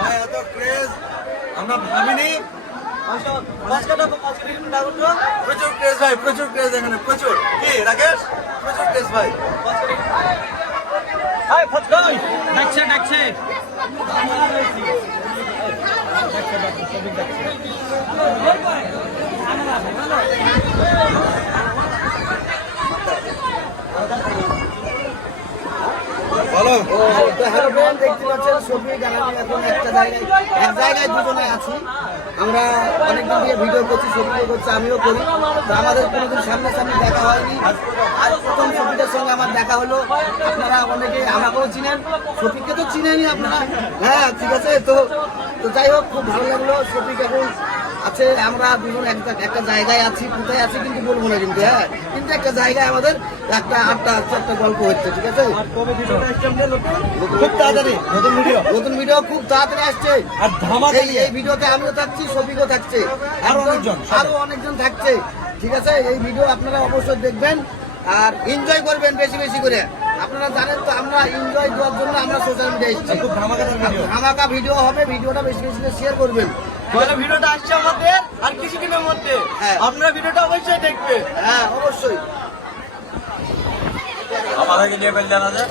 ভাই এত ক্রেজ আমরা ভাবিনি। প্রচুর ক্রেজ ভাই, প্রচুর ক্রেজ এখানে, প্রচুর। কি রাকেশ, প্রচুর ক্রেজ ভাই। ডাকছে ডাকছে বলো। হ্যালো ফ্রেন্ড, দেখতে পাচ্ছেন শফিক আর আমি এখন একটা জায়গায় এক জায়গায় দুজনে আছি। আমরা অনেকদিন দিয়ে ভিডিও করছি, শফিকও করছি, আমিও করি। তো আমাদের কোনোদিন সামনাসামনি দেখা হয়নি, আজ প্রথম শফিকের সঙ্গে আমার দেখা হলো। আপনারা অনেকে আমাকেও চিনেন, শফিককে তো চিনেনি আপনারা। হ্যাঁ ঠিক আছে, তো তো যাই হোক, খুব ভালো লাগলো। শফিক এখন আছে, আমরা দুজন একটা জায়গায় আছি, কোথায় আছি কিন্তু বলবো না কিন্তু। হ্যাঁ, কিন্তু একটা জায়গায় আমাদের একটা আড্ডা হচ্ছে, একটা গল্প হচ্ছে, ঠিক আছে। খুব তাড়াতাড়ি নতুন ভিডিও খুব তাড়াতাড়ি আসছে। আর ধামাকা এই ভিডিওতে আমিও থাকছি, শফিকও থাকছে, আরো অনেকজন থাকছে, ঠিক আছে। এই ভিডিও আপনারা অবশ্যই দেখবেন আর এনজয় করবেন বেশি বেশি করে। আপনারা জানেন তো, আমরা এনজয় দেওয়ার জন্য আমরা সোশ্যাল মিডিয়া এসেছি। খুব ধামাকা ভিডিও হবে, ভিডিওটা বেশি বেশি করে শেয়ার করবেন। ভিডিওটা আসছে আমাদের আর কিছুদিনের মধ্যে। হ্যাঁ। আপনারা ভিডিওটা অবশ্যই দেখবেন। হ্যাঁ অবশ্যই। আমাদেরকে নিয়ে ফেল জানা যায়।